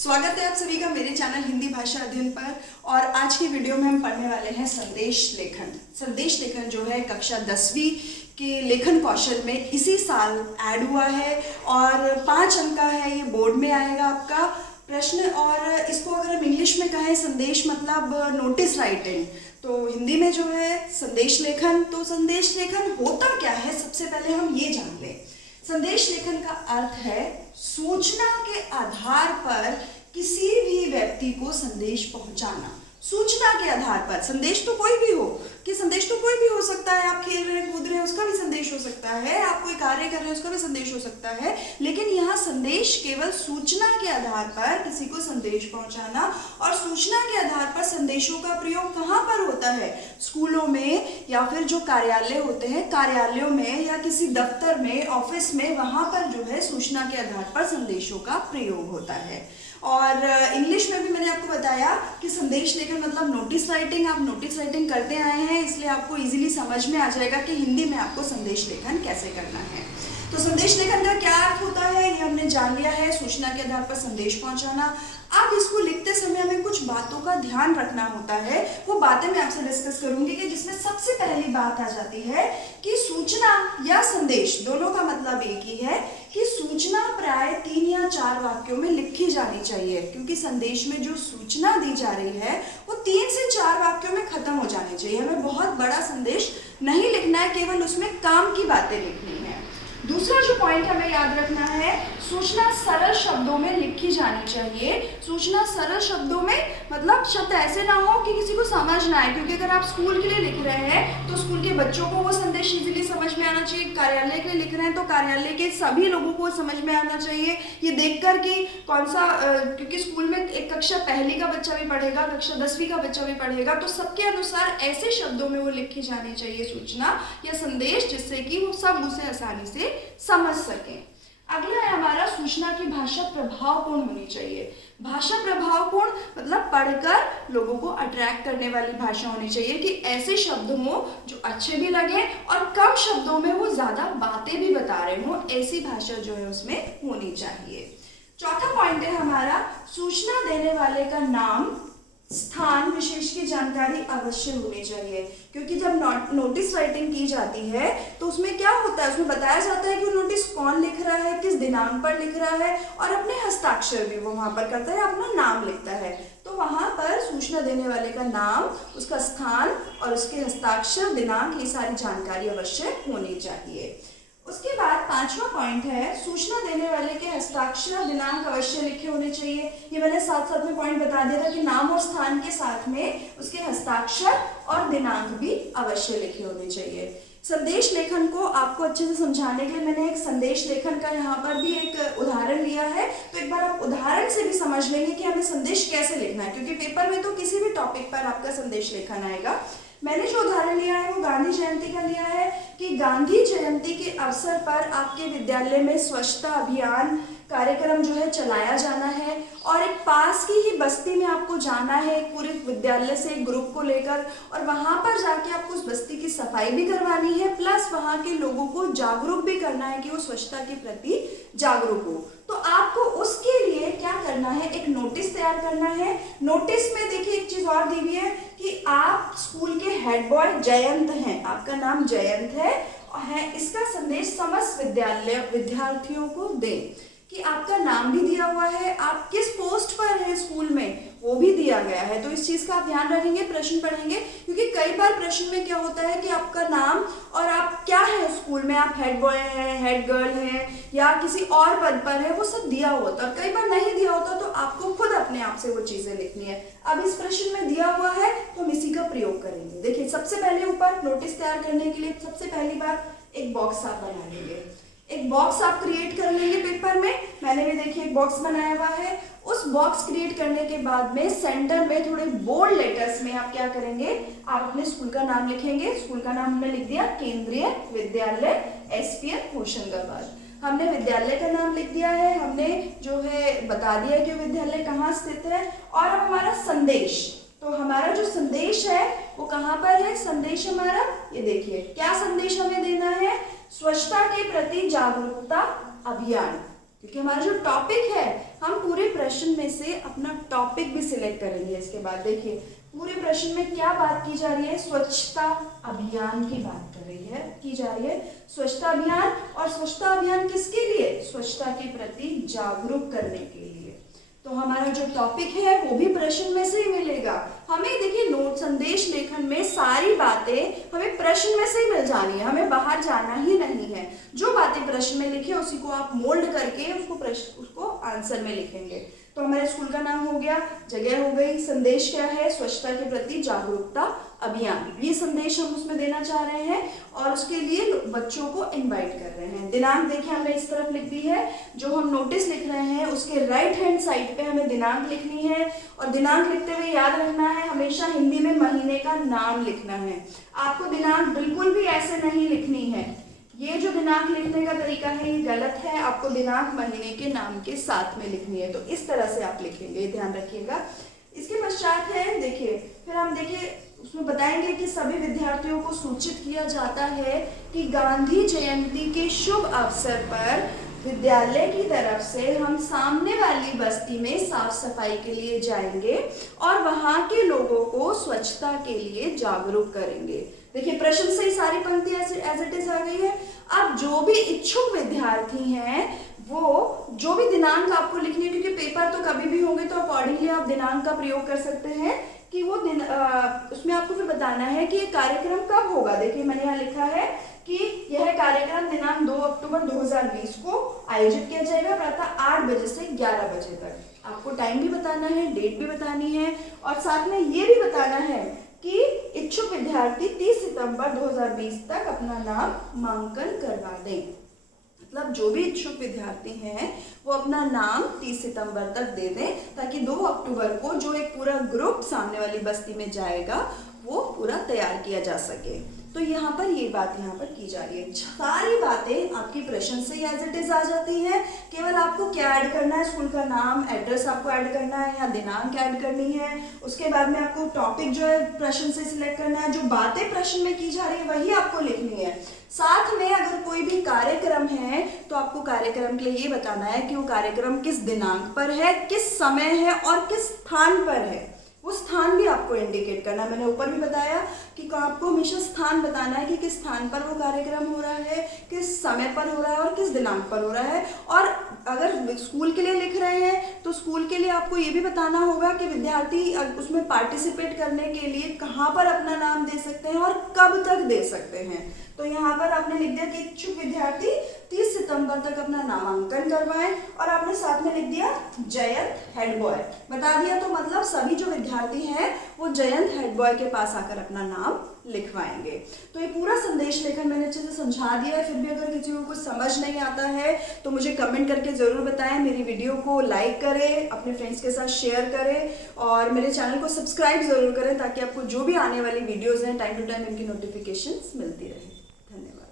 स्वागत है आप सभी का मेरे चैनल हिंदी भाषा अध्ययन पर। और आज की वीडियो में हम पढ़ने वाले हैं संदेश लेखन। संदेश लेखन जो है कक्षा 10वीं के लेखन कौशल में इसी साल ऐड हुआ है और 5 अंक का है। ये बोर्ड में आएगा आपका प्रश्न। और इसको अगर हम इंग्लिश में कहें संदेश मतलब नोटिस राइटिंग, तो हिंदी में जो है संदेश लेखन। तो संदेश लेखन होता क्या है, सबसे पहले हम ये जान लें। संदेश लेखन का अर्थ है सूचना के आधार पर किसी भी व्यक्ति को संदेश पहुंचाना। सूचना के आधार पर संदेश तो कोई भी हो, कि संदेश तो कोई भी हो सकता है। आप खेल रहे हैं, कूद रहे हैं, उसका भी संदेश हो सकता है। आप कोई कार्य कर रहे हैं, उसका भी संदेश हो सकता है। लेकिन यहाँ संदेश केवल सूचना के आधार पर किसी को संदेश पहुंचाना। और सूचना के आधार पर संदेशों का प्रयोग कहाँ पर होता है? स्कूलों में, या फिर जो कार्यालय होते हैं कार्यालयों में, या किसी दफ्तर में, ऑफिस में, वहां पर जो है सूचना के आधार पर संदेशों का प्रयोग होता है। और इंग्लिश में भी मैंने आपको बताया कि संदेश लेखन मतलब नोटिस राइटिंग। आप नोटिस राइटिंग करते आए हैं, इसलिए आपको इजीली समझ में आ जाएगा कि हिंदी में आपको संदेश लेखन कैसे करना है। तो संदेश लेखन का क्या अर्थ होता है ये हमने जान लिया है। सूचना के आधार पर संदेश पहुंचाना। अब इसको लिखते समय हमें कुछ बातों का ध्यान रखना होता है। वो बातें मैं आपसे डिस्कस करूंगी कि जिसमें सबसे पहली बात आ जाती है कि सूचना या संदेश दोनों का मतलब एक ही है कि सूचना प्राय 3 या 4 वाक्यों में लिखी जानी चाहिए, क्योंकि संदेश में जो सूचना दी जा रही है वो 3 से 4 वाक्यों में खत्म हो जानी चाहिए। हमें बहुत बड़ा संदेश नहीं लिखना है, केवल उसमें काम की बातें लिखनी है। दूसरा जो पॉइंट हमें याद रखना है, सूचना सरल शब्दों में लिखी जानी चाहिए। सूचना सरल शब्दों में मतलब शब्द ऐसे ना हो कि किसी को समझ ना आए, क्योंकि अगर आप स्कूल के लिए लिख रहे हैं तो स्कूल के बच्चों को वो संदेश इजीली समझ में आना चाहिए। कार्यालय के लिए लिख रहे हैं तो कार्यालय के सभी लोगों को समझ में आना चाहिए। ये देखकर कि कौन सा क्योंकि स्कूल में एक कक्षा पहली का बच्चा भी पढ़ेगा, कक्षा 10वीं का बच्चा भी पढ़ेगा, तो सबके अनुसार ऐसे शब्दों में वो लिखी जानी चाहिए सूचना या संदेश, जिससे कि वो सब उसे आसानी से समझ सकें। अगला है हमारा सूचना की भाषा प्रभावपूर्ण होनी चाहिए। भाषा प्रभावपूर्ण मतलब पढ़कर लोगों को अट्रैक्ट करने वाली भाषा होनी चाहिए, कि ऐसे शब्द हो जो अच्छे भी लगे और कम शब्दों में वो ज्यादा बातें भी बता रहे हो, ऐसी भाषा जो है उसमें होनी चाहिए। चौथा पॉइंट है हमारा, सूचना देने वाले का नाम, स्थान, विशेष की जानकारी अवश्य होनी चाहिए। क्योंकि जब नोटिस राइटिंग की जाती है तो उसमें क्या होता है, उसमें बताया जाता है कि वो नोटिस कौन लिख रहा है, किस दिनांक पर लिख रहा है, और अपने हस्ताक्षर भी वो वहां पर करता है, अपना नाम लिखता है। तो वहां पर सूचना देने वाले का नाम, उसका स्थान और उसके हस्ताक्षर, दिनांक, ये सारी जानकारी अवश्य होनी चाहिए। उसके बाद 5वां पॉइंट है, सूचना देने वाले के हस्ताक्षर, दिनांक अवश्य लिखे होने चाहिए। ये मैंने साथ साथ में पॉइंट बता दिया था कि नाम और स्थान के साथ में उसके हस्ताक्षर और दिनांक भी अवश्य लिखे होने चाहिए। संदेश लेखन को आपको अच्छे से समझाने के लिए मैंने एक संदेश लेखन का यहाँ पर भी एक उदाहरण लिया है। तो एक बार आप उदाहरण से भी समझ लेंगे कि हमें संदेश कैसे लिखना है, क्योंकि पेपर में तो किसी भी टॉपिक पर आपका संदेश लेखन आएगा। मैंने जो उदाहरण लिया है वो गांधी जयंती का लिया है कि गांधी जयंती के अवसर पर आपके विद्यालय में स्वच्छता अभियान कार्यक्रम जो है चलाया जाना है, और एक पास की ही बस्ती में आपको जाना है पूरे विद्यालय से एक ग्रुप को लेकर, और वहां पर जाके आपको उस बस्ती की सफाई भी करवानी है, प्लस वहां के लोगों को जागरूक भी करना है कि वो स्वच्छता के प्रति जागरूक हो। तो आपको उसके लिए क्या करना है, एक नोटिस तैयार करना है। नोटिस में देखिए एक चीज और दी हुई है कि आप स्कूल के हेड बॉय जयंत हैं, आपका नाम जयंत है, इसका संदेश समस्त विद्यार्थियों को दें, कि आपका नाम भी दिया हुआ है, आप किस पोस्ट पर हैं स्कूल में वो भी दिया गया है। तो इस चीज का आप ध्यान रखेंगे, प्रश्न पढ़ेंगे, क्योंकि कई बार प्रश्न में क्या होता है कि आपका नाम और आप क्या है स्कूल में, आप हेड बॉय हैं, हेड गर्ल हैं, या किसी और पद पर है, वो सब दिया होता है। कई बार नहीं दिया होता तो आपको खुद अपने आप से वो चीजें लिखनी है। अब इस प्रश्न में दिया हुआ है तो हम इसी का प्रयोग करेंगे। देखिए सबसे पहले ऊपर नोटिस तैयार करने के लिए सबसे पहली बात एक बॉक्स आप बना लेंगे। एक बॉक्स आप क्रिएट कर लेंगे पेपर में। मैंने भी देखिए एक बॉक्स बनाया हुआ है। उस बॉक्स क्रिएट करने के बाद में सेंटर में थोड़े बोल्ड लेटर्स में आप क्या करेंगे, आप अपने स्कूल का नाम लिखेंगे। स्कूल का नाम हमने लिख दिया केंद्रीय विद्यालय SPN होशंगाबाद। हमने विद्यालय का नाम लिख दिया है, हमने जो है बता दिया है कि विद्यालय कहाँ स्थित है। और अब हमारा संदेश, तो हमारा जो संदेश है वो कहाँ पर है, संदेश हमारा ये देखिए क्या संदेश हमें देना है, स्वच्छता के प्रति जागरूकता अभियान। क्योंकि हमारा जो टॉपिक है, हम पूरे प्रश्न में से अपना टॉपिक भी सिलेक्ट करेंगे। इसके बाद देखिए पूरे प्रश्न में क्या बात की जा रही है, स्वच्छता अभियान की बात की जा रही है स्वच्छता अभियान। और स्वच्छता अभियान किसके लिए, स्वच्छता के प्रति जागरूक करने के लिए। तो हमारा जो टॉपिक है वो भी प्रश्न में से ही मिलेगा हमें। देखिए नोट संदेश लेखन में सारी बातें हमें प्रश्न में से ही मिल जानी है, हमें बाहर जाना ही नहीं है। जो बातें प्रश्न में लिखे उसी को आप मोल्ड करके उसको आंसर में लिखेंगे। तो हमारे स्कूल का नाम हो गया, जगह हो गई, संदेश क्या है, स्वच्छता के प्रति जागरूकता अभियान, ये संदेश हम उसमें देना चाह रहे हैं और उसके लिए बच्चों को इनवाइट कर रहे हैं। दिनांक देखिए हमने इस तरफ लिख दी है, जो हम नोटिस लिख रहे हैं उसके राइट हैंड साइड पे हमें दिनांक लिखनी है। और दिनांक लिखते हुए याद रखना है हमेशा हिंदी में महीने का नाम लिखना है। आपको दिनांक बिल्कुल भी ऐसे नहीं लिखनी है, ये जो दिनांक लिखने का तरीका है ये गलत है। आपको दिनांक महीने के नाम के साथ में लिखनी है, तो इस तरह से आप लिखेंगे, ध्यान रखिएगा। इसके पश्चात है देखिए, फिर हम देखिए उसमें बताएंगे कि सभी विद्यार्थियों को सूचित किया जाता है कि गांधी जयंती के शुभ अवसर पर विद्यालय की तरफ से हम सामने वाली बस्ती में साफ सफाई के लिए जाएंगे और वहां के लोगों को स्वच्छता के लिए जागरूक करेंगे। देखिए प्रश्न से ही सारी पंक्ति एज इट इज आ गई है। अब जो भी इच्छुक विद्यार्थी हैं वो जो भी दिनांक आपको लिखनी है, क्योंकि पेपर तो कभी भी होंगे तो अकॉर्डिंगली आप दिनांक का प्रयोग कर सकते हैं कि वो दिन उसमें आपको फिर बताना है कि ये कार्यक्रम कब होगा। देखिए मैंने यहाँ लिखा है कि यह कार्यक्रम दिनांक 2 अक्टूबर 2020 को आयोजित किया जाएगा प्रातः 8 बजे से 11 बजे तक। आपको टाइम भी बताना है, डेट भी बतानी है और साथ में ये भी बताना है कि इच्छुक विद्यार्थी 30 सितंबर 2020 तक अपना नामांकन करवा दें। मतलब जो भी इच्छुक विद्यार्थी हैं वो अपना नाम 30 सितंबर तक दे दें, ताकि 2 अक्टूबर को जो एक पूरा ग्रुप सामने वाली बस्ती में जाएगा वो पूरा तैयार किया जा सके। तो यहाँ पर ये बात यहाँ पर की जा रही है। सारी बातें आपकी प्रश्न से एज इट इज आ जाती है। केवल आपको क्या ऐड करना है, स्कूल का नाम, एड्रेस आपको ऐड करना है या दिनांक ऐड करनी है। उसके बाद में आपको टॉपिक जो है प्रश्न से सिलेक्ट करना है, जो बातें प्रश्न में की जा रही है वही आपको लिखनी है। साथ में अगर कोई भी कार्यक्रम है तो आपको कार्यक्रम के लिए ये बताना है कि वो कार्यक्रम किस दिनांक पर है, किस समय है और किस स्थान पर है। वो स्थान भी आपको इंडिकेट करना है। मैंने ऊपर भी बताया कि आपको हमेशा स्थान बताना है कि किस स्थान पर वो कार्यक्रम हो रहा है, किस समय पर हो रहा है और किस दिनांक पर हो रहा है। और अगर स्कूल के लिए लिख रहे हैं तो स्कूल के लिए आपको ये भी बताना होगा कि विद्यार्थी उसमें पार्टिसिपेट करने के लिए कहाँ पर अपना नाम दे सकते हैं और कब तक दे सकते हैं। तो यहाँ पर आपने लिख दिया कि इच्छुक विद्यार्थी 30 सितंबर तक अपना नामांकन करवाएं और आपने साथ में लिख दिया जयंत हेड बॉय बता दिया। तो मतलब सभी जो विद्यार्थी हैं वो जयंत हेड बॉय के पास आकर अपना नाम लिखवाएंगे। तो ये पूरा संदेश लेखन मैंने अच्छे से समझा दिया है। फिर भी अगर किसी को कुछ समझ नहीं आता है तो मुझे कमेंट करके ज़रूर बताएं। मेरी वीडियो को लाइक करें, अपने फ्रेंड्स के साथ शेयर करें और मेरे चैनल को सब्सक्राइब ज़रूर करें, ताकि आपको जो भी आने वाली वीडियोज़ हैं टाइम टू टाइम इनकी नोटिफिकेशंस मिलती रहे। धन्यवाद।